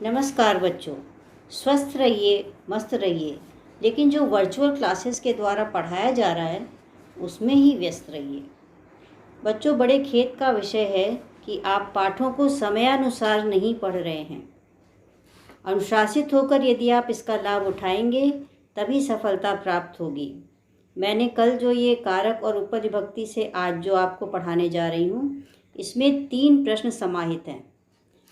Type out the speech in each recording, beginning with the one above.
नमस्कार बच्चों, स्वस्थ रहिए, मस्त रहिए। लेकिन जो वर्चुअल क्लासेस के द्वारा पढ़ाया जा रहा है उसमें ही व्यस्त रहिए। बच्चों, बड़े खेद का विषय है कि आप पाठों को समयानुसार नहीं पढ़ रहे हैं। अनुशासित होकर यदि आप इसका लाभ उठाएंगे तभी सफलता प्राप्त होगी। मैंने कल जो ये कारक और उपविभक्ति से आज जो आपको पढ़ाने जा रही हूँ, इसमें 3 प्रश्न समाहित हैं: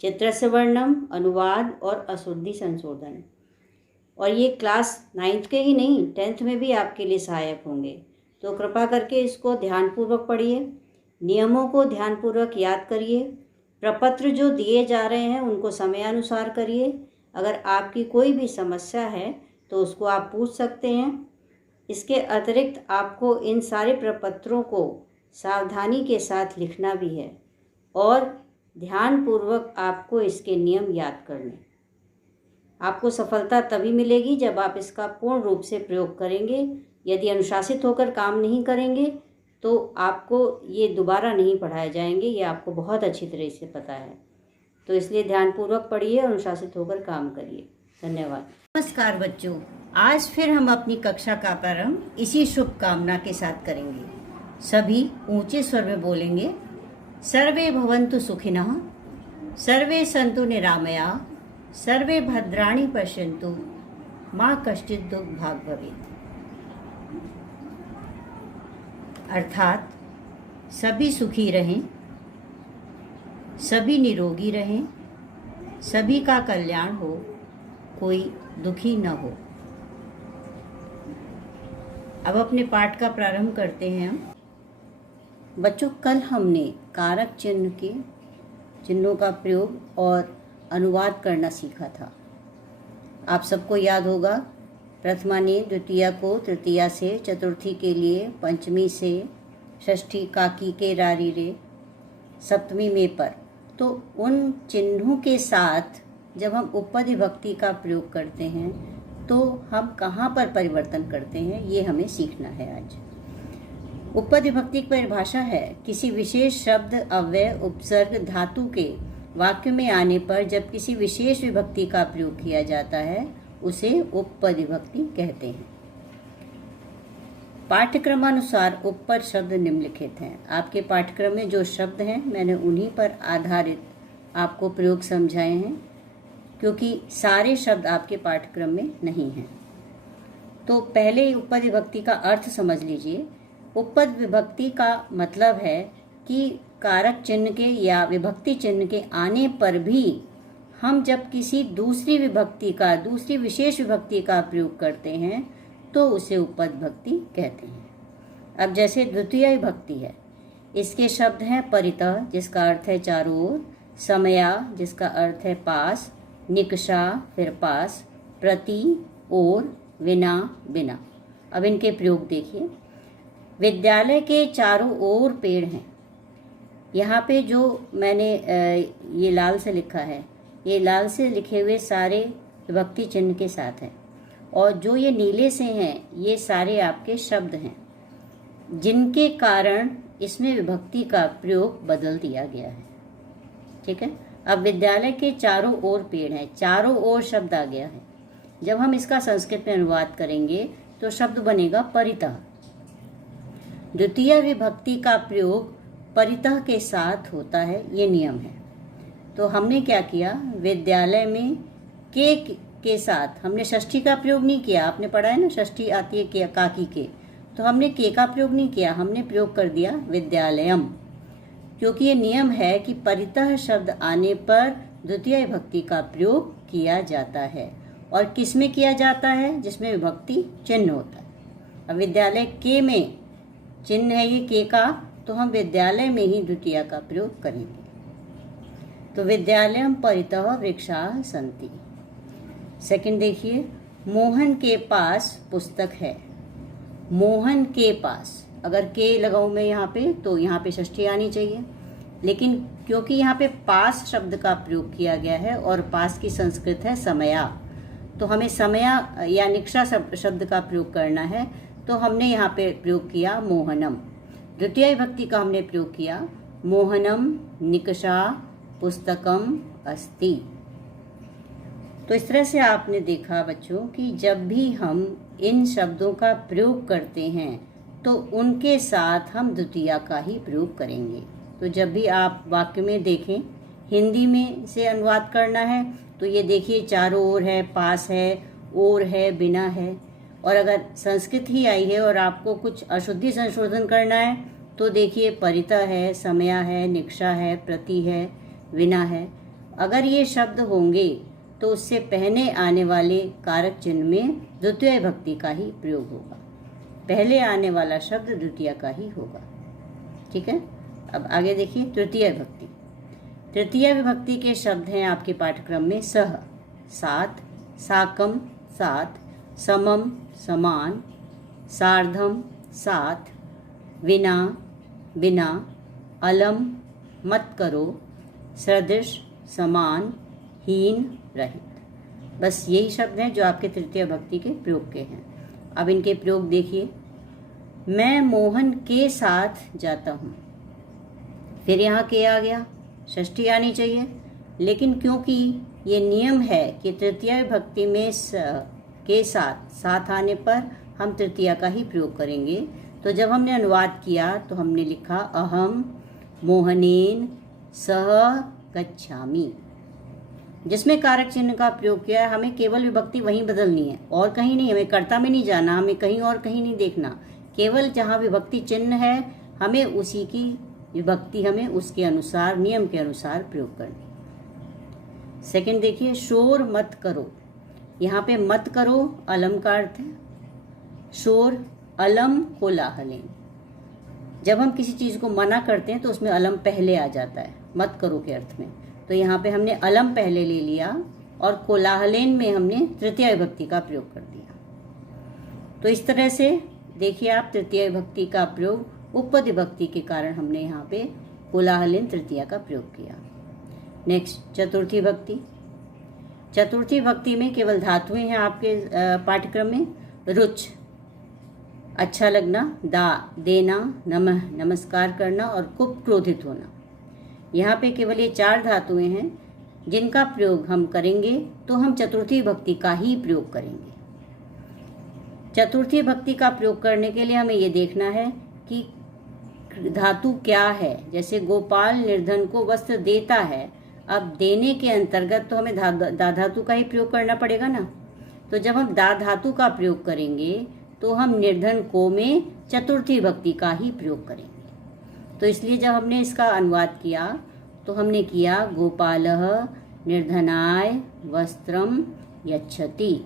चित्रस्य वर्णम, अनुवाद और अशुद्धि संशोधन। और ये क्लास 9th के ही नहीं, 10th में भी आपके लिए सहायक होंगे। तो कृपा करके इसको ध्यानपूर्वक पढ़िए, नियमों को ध्यानपूर्वक याद करिए, प्रपत्र जो दिए जा रहे हैं उनको समयानुसार करिए। अगर आपकी कोई भी समस्या है तो उसको आप पूछ सकते हैं। इसके अतिरिक्त आपको इन सारे प्रपत्रों को सावधानी के साथ लिखना भी है और ध्यानपूर्वक आपको इसके नियम याद करने। आपको सफलता तभी मिलेगी जब आप इसका पूर्ण रूप से प्रयोग करेंगे। यदि अनुशासित होकर काम नहीं करेंगे तो आपको ये दोबारा नहीं पढ़ाए जाएंगे, ये आपको बहुत अच्छी तरह से पता है। तो इसलिए ध्यानपूर्वक पढ़िए, अनुशासित होकर काम करिए। धन्यवाद। नमस्कार बच्चों, आज फिर हम अपनी कक्षा का प्रारंभ इसी शुभकामना के साथ करेंगे। सभी ऊंचे स्वर में बोलेंगे, सर्वे भवन्तु सुखिनः, सर्वे सन्तु निरामया, सर्वे भद्राणि पश्यन्तु, माँ कश्चित् दुःख भाग् भवेत्। अर्थात सभी सुखी रहें, सभी निरोगी रहें, सभी का कल्याण हो, कोई दुखी न हो। अब अपने पाठ का प्रारंभ करते हैं हम। बच्चों, कल हमने कारक चिन्ह के चिन्हों का प्रयोग और अनुवाद करना सीखा था। आप सबको याद होगा, प्रथमा ने द्वितीया को तृतीया से, चतुर्थी के लिए पंचमी से, षष्ठी काकी के रारी रे, सप्तमी में पर। तो उन चिन्हों के साथ जब हम उपपद विभक्ति का प्रयोग करते हैं तो हम कहाँ पर परिवर्तन करते हैं, ये हमें सीखना है आज। उपपद विभक्ति की परिभाषा है किसी विशेष शब्द, अव्यय, उपसर्ग, धातु के वाक्य में आने पर जब किसी विशेष विभक्ति का प्रयोग किया जाता है उसे उपपद विभक्ति कहते हैं। पाठ्यक्रमानुसार उपपद शब्द निम्नलिखित हैं। आपके पाठ्यक्रम में जो शब्द हैं मैंने उन्हीं पर आधारित आपको प्रयोग समझाए हैं, क्योंकि सारे शब्द आपके पाठ्यक्रम में नहीं हैं। तो पहले उपपद विभक्ति का अर्थ समझ लीजिए। उपपद विभक्ति का मतलब है कि कारक चिन्ह के या विभक्ति चिन्ह के आने पर भी हम जब किसी दूसरी विशेष विभक्ति का प्रयोग करते हैं तो उसे उपपद विभक्ति कहते हैं। अब जैसे द्वितीय विभक्ति है, इसके शब्द हैं परितः, जिसका अर्थ है चारों ओर, समया, जिसका अर्थ है पास, निकषा फिर पास, प्रति, और, विना, बिना। अब इनके प्रयोग देखिए। विद्यालय के चारों ओर पेड़ हैं। यहाँ पे जो मैंने ये लाल से लिखा है, ये लाल से लिखे हुए सारे विभक्ति चिन्ह के साथ हैं, और जो ये नीले से हैं ये सारे आपके शब्द हैं जिनके कारण इसमें विभक्ति का प्रयोग बदल दिया गया है। ठीक है। अब विद्यालय के चारों ओर पेड़ हैं, चारों ओर शब्द आ गया है। जब हम इसका संस्कृत में अनुवाद करेंगे तो शब्द बनेगा परितः। द्वितीय विभक्ति का प्रयोग परितः के साथ होता है, ये नियम है। तो हमने क्या किया, विद्यालय में के साथ हमने षष्ठी का प्रयोग नहीं किया। आपने पढ़ा है ना, षष्ठी आती है के काकी के, तो हमने के का प्रयोग नहीं किया, हमने प्रयोग कर दिया विद्यालयम, क्योंकि ये नियम है कि परितः शब्द आने पर द्वितीय विभक्ति का प्रयोग किया जाता है। और किस में किया जाता है, जिसमें विभक्ति चिन्ह होता है। अब विद्यालय के में चिन्ह है ये के का, तो हम विद्यालय में ही द्वितीय का प्रयोग करेंगे। तो विद्यालयम परितः वृक्षाः सन्ति। सेकंड देखिए, मोहन के पास पुस्तक है। मोहन के पास, अगर के लगाऊं मैं यहाँ पे तो यहाँ पे षष्ठी आनी चाहिए, लेकिन क्योंकि यहाँ पे पास शब्द का प्रयोग किया गया है और पास की संस्कृत है समया, तो हमें समया या निकषा शब्द का प्रयोग करना है। तो हमने यहाँ पे प्रयोग किया मोहनम। द्वितीय विभक्ति का हमने प्रयोग किया मोहनम निकषा पुस्तकम अस्ति। तो इस तरह से आपने देखा बच्चों कि जब भी हम इन शब्दों का प्रयोग करते हैं तो उनके साथ हम द्वितीया का ही प्रयोग करेंगे। तो जब भी आप वाक्य में देखें, हिंदी में से अनुवाद करना है तो ये देखिए चारों ओर है, पास है, और है, बिना है। और अगर संस्कृत ही आई है और आपको कुछ अशुद्धि संशोधन करना है तो देखिए परिता है, समया है, निक्षा है, प्रति है, विना है। अगर ये शब्द होंगे तो उससे पहले आने वाले कारक चिन्ह में द्वितीय विभक्ति का ही प्रयोग होगा। पहले आने वाला शब्द द्वितीय का ही होगा। ठीक है, अब आगे देखिए तृतीय विभक्ति। तृतीय विभक्ति के शब्द हैं आपके पाठ्यक्रम में सह, साथ, साकम, साथ, समम, समान, सार्धम, साथ, विना, बिना, अलम, मत करो, सदृश, समान, हीन, रहित। बस यही शब्द हैं जो आपके तृतीय विभक्ति के प्रयोग के हैं। अब इनके प्रयोग देखिए। मैं मोहन के साथ जाता हूँ, फिर यहाँ के आ गया, षष्ठी आनी चाहिए, लेकिन क्योंकि ये नियम है कि तृतीय विभक्ति में के साथ आने पर हम तृतीया का ही प्रयोग करेंगे, तो जब हमने अनुवाद किया तो हमने लिखा अहम मोहनेन सह गच्छामि। जिसमें कारक चिन्ह का प्रयोग किया है, हमें केवल विभक्ति वहीं बदलनी है और कहीं नहीं। हमें कर्ता में नहीं जाना, हमें कहीं और कहीं नहीं देखना। केवल जहाँ विभक्ति चिन्ह है हमें उसी की विभक्ति हमें उसके अनुसार, नियम के अनुसार प्रयोग करनी। सेकंड देखिए, शोर मत करो। यहाँ पे मत करो अलम का अर्थ है, शोर अलम कोलाहलेन। जब हम किसी चीज़ को मना करते हैं तो उसमें अलम पहले आ जाता है मत करो के अर्थ में। तो यहाँ पे हमने अलम पहले ले लिया और कोलाहलेन में हमने तृतीय विभक्ति का प्रयोग कर दिया। तो इस तरह से देखिए आप तृतीय विभक्ति का प्रयोग उपपद विभक्ति के कारण हमने यहाँ पे कोलाहलेन तृतीया का प्रयोग किया। नेक्स्ट चतुर्थी विभक्ति। चतुर्थी विभक्ति में केवल धातुएं हैं आपके पाठ्यक्रम में। रुच अच्छा लगना, दा देना, नमः नमस्कार करना और कुप क्रोधित होना। यहाँ पे केवल ये 4 धातुएं हैं जिनका प्रयोग हम करेंगे, तो हम चतुर्थी विभक्ति का ही प्रयोग करेंगे। चतुर्थी विभक्ति का प्रयोग करने के लिए हमें ये देखना है कि धातु क्या है। जैसे गोपाल निर्धन को वस्त्र देता है, अब देने के अंतर्गत तो हमें दा धातु का ही प्रयोग करना पड़ेगा ना। तो जब हम दा धातु का प्रयोग करेंगे तो हम निर्धन को में चतुर्थी विभक्ति का ही प्रयोग करेंगे। तो इसलिए जब हमने इसका अनुवाद किया तो हमने किया गोपालः निर्धनाय वस्त्रम यच्छति।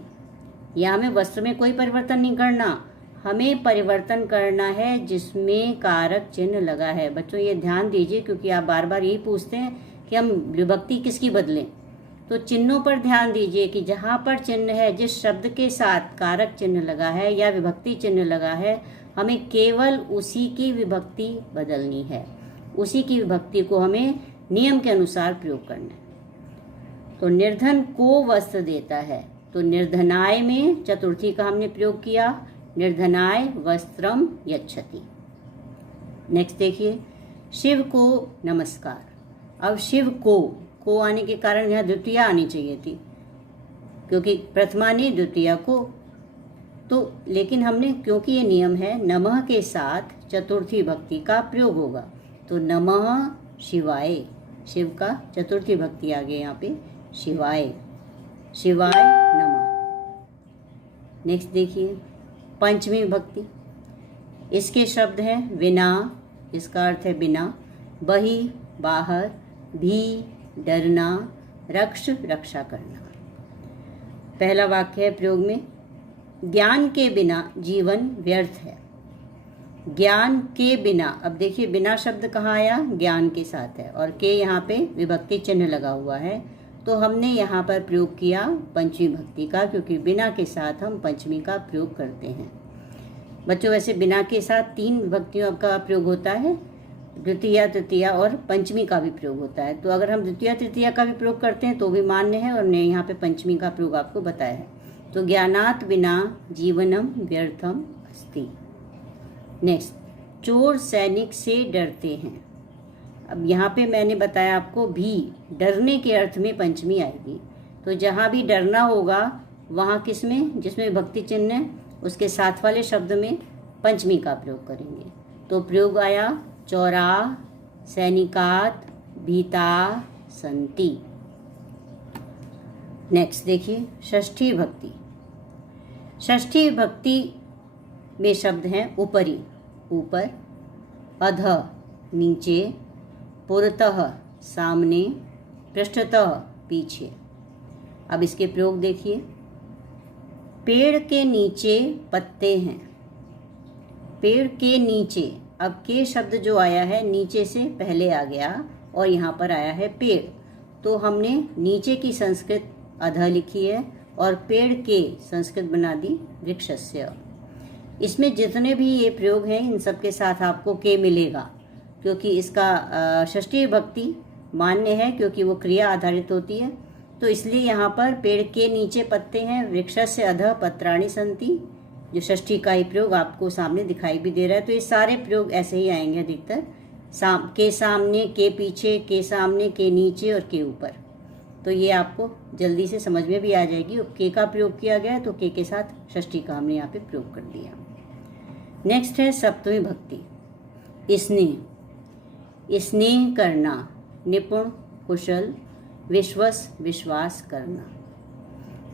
या हमें वस्त्र में कोई परिवर्तन नहीं करना, हमें परिवर्तन करना है जिसमें कारक चिन्ह लगा है। बच्चों ये ध्यान दीजिए, क्योंकि आप बार बार यही पूछते हैं कि हम विभक्ति किसकी बदलें। तो चिन्हों पर ध्यान दीजिए कि जहाँ पर चिन्ह है, जिस शब्द के साथ कारक चिन्ह लगा है या विभक्ति चिन्ह लगा है, हमें केवल उसी की विभक्ति बदलनी है। उसी की विभक्ति को हमें नियम के अनुसार प्रयोग करना है। तो निर्धन को वस्त्र देता है, तो निर्धनाय में चतुर्थी का हमने प्रयोग किया, निर्धनाय वस्त्रम यच्छति। नेक्स्ट देखिए, शिव को नमस्कार। अब शिव को आने के कारण यहाँ द्वितीया आनी चाहिए थी, क्योंकि प्रथमा ने द्वितीया को, तो लेकिन हमने, क्योंकि ये नियम है नमः के साथ चतुर्थी भक्ति का प्रयोग होगा, तो नमः शिवाय, शिव का चतुर्थी भक्ति आ गई यहाँ पे, शिवाय, शिवाय नमः। नेक्स्ट देखिए पंचमी विभक्ति। इसके शब्द हैं विना, इसका अर्थ है बिना, बही बाहर, भी डरना, रक्ष रक्षा करना। पहला वाक्य है प्रयोग में, ज्ञान के बिना जीवन व्यर्थ है। ज्ञान के बिना, अब देखिए बिना शब्द कहाँ आया, ज्ञान के साथ है और के यहाँ पे विभक्ति चिन्ह लगा हुआ है, तो हमने यहाँ पर प्रयोग किया पंचमी भक्ति का, क्योंकि बिना के साथ हम पंचमी का प्रयोग करते हैं। बच्चों वैसे बिना के साथ 3 विभक्तियों का प्रयोग होता है, द्वितीया तृतीया और पंचमी का भी प्रयोग होता है। तो अगर हम द्वितीया तृतीया का भी प्रयोग करते हैं तो भी मान्य है, और ने यहाँ पे पंचमी का प्रयोग आपको बताया है। तो ज्ञानात बिना जीवनम व्यर्थम अस्ति। नेक्स्ट, चोर सैनिक से डरते हैं। अब यहाँ पे मैंने बताया आपको भी, डरने के अर्थ में पंचमी आएगी, तो जहाँ भी डरना होगा वहाँ किस में, जिसमें विभक्ति चिन्ह है उसके साथ वाले शब्द में पंचमी का प्रयोग करेंगे। तो प्रयोग आया चौराह सैनिकात भीता संति। नेक्स्ट देखिए षष्ठी विभक्ति। षष्ठी विभक्ति में शब्द हैं ऊपरी ऊपर, अधः नीचे, पुरतः सामने, पृष्ठतः पीछे। अब इसके प्रयोग देखिए। पेड़ के नीचे पत्ते हैं। पेड़ के नीचे, अब के शब्द जो आया है नीचे से पहले आ गया और यहाँ पर आया है पेड़, तो हमने नीचे की संस्कृत अधः लिखी है और पेड़ के संस्कृत बना दी वृक्षस्य। इसमें जितने भी ये प्रयोग हैं इन सब के साथ आपको के मिलेगा, क्योंकि इसका षष्ठी विभक्ति मान्य है क्योंकि वो क्रिया आधारित होती है। तो इसलिए यहाँ पर पेड़ के नीचे पत्ते हैं, वृक्षस्य अधः पत्राणि सन्ति, जो षष्ठी का ही प्रयोग आपको सामने दिखाई भी दे रहा है। तो ये सारे प्रयोग ऐसे ही आएंगे अधिकतर, के सामने, के पीछे, के सामने, के नीचे और के ऊपर। तो ये आपको जल्दी से समझ में भी आ जाएगी। के का प्रयोग किया गया तो के साथ षष्ठी का हमने यहाँ पे प्रयोग कर दिया। नेक्स्ट है सप्तमी भक्ति। स्नेह, स्नेह करना, निपुण, कुशल, विश्वस, विश्वास करना।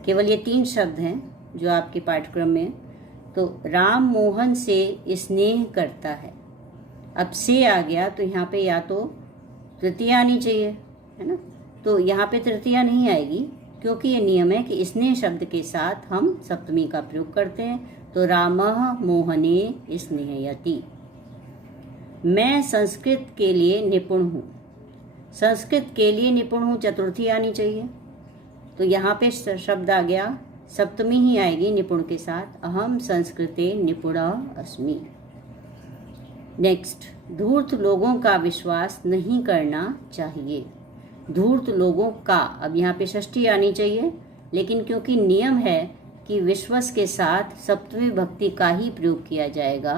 केवल ये 3 शब्द हैं जो आपके पाठ्यक्रम में। तो राम मोहन से स्नेह करता है। अब से आ गया तो यहाँ पे या तो तृतीया आनी चाहिए, है ना। तो यहाँ पे तृतीया नहीं आएगी क्योंकि ये नियम है कि स्नेह शब्द के साथ हम सप्तमी का प्रयोग करते हैं। तो रामः मोहने स्नेहयति। मैं संस्कृत के लिए निपुण हूँ। संस्कृत के लिए निपुण हूँ, चतुर्थी आनी चाहिए। तो यहाँ पे शब्द आ गया, सप्तमी ही आएगी निपुण के साथ, अहम संस्कृते निपुणा अस्मि। नेक्स्ट, धूर्त लोगों का विश्वास नहीं करना चाहिए। धूर्त लोगों का, अब यहाँ पे षष्ठी आनी चाहिए, लेकिन क्योंकि नियम है कि विश्वस के साथ सप्तमी भक्ति का ही प्रयोग किया जाएगा,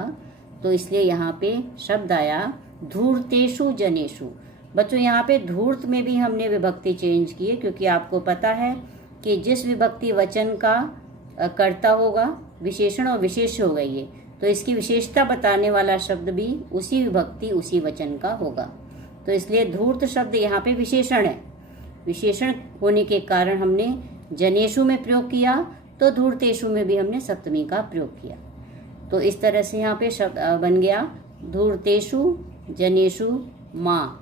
तो इसलिए यहाँ पे शब्द आया धूर्तेषु जनेषु। बच्चों यहाँ पे धूर्त में भी हमने विभक्ति चेंज की है, क्योंकि आपको पता है कि जिस विभक्ति वचन का कर्ता होगा विशेषण और विशेष होगा ये, तो इसकी विशेषता बताने वाला शब्द भी उसी विभक्ति उसी वचन का होगा। तो इसलिए धूर्त शब्द यहाँ पे विशेषण है। विशेषण होने के कारण हमने जनेषु में प्रयोग किया, तो धूर्तेषु में भी हमने सप्तमी का प्रयोग किया। तो इस तरह से यहाँ पे शब्द बन गया धूर्तेषु जनेषु माँ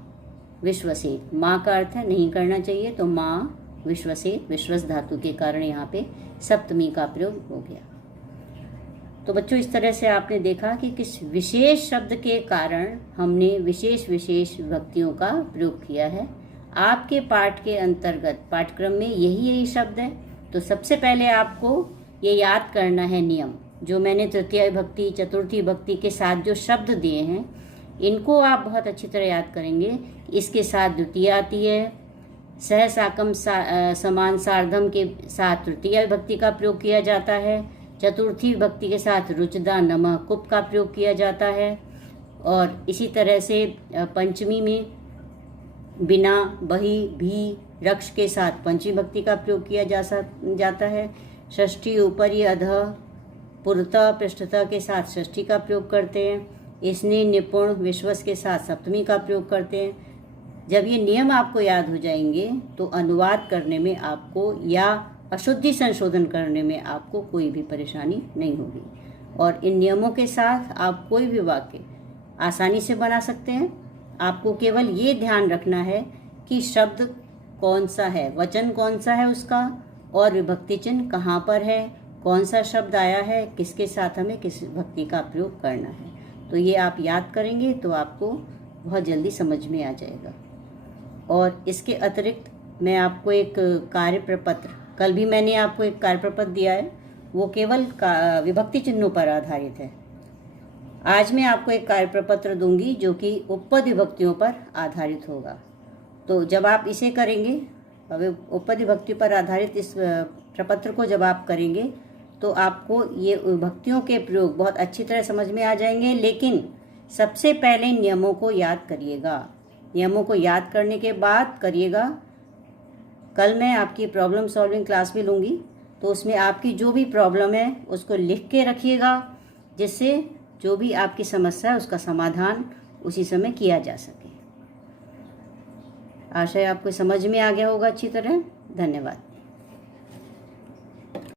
विश्वसेत। माँ का अर्थ है नहीं करना चाहिए, तो माँ विश्वसेत, विश्वस धातु के कारण यहाँ पे सप्तमी का प्रयोग हो गया। तो बच्चों इस तरह से आपने देखा कि किस विशेष शब्द के कारण हमने विशेष विशेष विभक्तियों का प्रयोग किया है। आपके पाठ के अंतर्गत पाठ्यक्रम में यही शब्द है। तो सबसे पहले आपको ये याद करना है नियम, जो मैंने तृतीय विभक्ति चतुर्थी विभक्ति के साथ जो शब्द दिए हैं इनको आप बहुत अच्छी तरह याद करेंगे। इसके साथ द्वितीय आती है, सह साकम समान सार्धम के साथ तृतीय विभक्ति का प्रयोग किया जाता है, चतुर्थी विभक्ति के साथ रुचदा नमः कुप का प्रयोग किया जाता है, और इसी तरह से पंचमी में बिना बही भी रक्ष के साथ पंचमी विभक्ति का प्रयोग किया जाता है। षष्ठी ऊपरी अधः पुरतः पृष्ठतः के साथ षष्ठी का प्रयोग करते हैं। स्नेह निपुण विश्वस के साथ सप्तमी का प्रयोग करते हैं। जब ये नियम आपको याद हो जाएंगे तो अनुवाद करने में आपको या अशुद्धि संशोधन करने में आपको कोई भी परेशानी नहीं होगी, और इन नियमों के साथ आप कोई भी वाक्य आसानी से बना सकते हैं। आपको केवल ये ध्यान रखना है कि शब्द कौन सा है, वचन कौन सा है उसका, और विभक्ति चिन्ह कहाँ पर है, कौन सा शब्द आया है, किसके साथ हमें किस विभक्ति का प्रयोग करना है। तो ये आप याद करेंगे तो आपको बहुत जल्दी समझ में आ जाएगा। और इसके अतिरिक्त मैं आपको एक कार्य प्रपत्र, कल भी मैंने आपको एक कार्य प्रपत्र दिया है, वो केवल विभक्ति चिन्हों पर आधारित है। आज मैं आपको एक कार्य प्रपत्र दूंगी जो कि उपपद विभक्तियों पर आधारित होगा। तो जब आप इसे करेंगे, उपपद विभक्ति पर आधारित इस प्रपत्र को जब आप करेंगे तो आपको ये विभक्तियों के प्रयोग बहुत अच्छी तरह समझ में आ जाएंगे। लेकिन सबसे पहले नियमों को याद करिएगा। नियमों को याद करने के बाद करिएगा कल मैं आपकी प्रॉब्लम सॉल्विंग क्लास भी लूँगी, तो उसमें आपकी जो भी प्रॉब्लम है उसको लिख के रखिएगा, जिससे जो भी आपकी समस्या है उसका समाधान उसी समय किया जा सके। आशा है आपको समझ में आ गया होगा अच्छी तरह। धन्यवाद।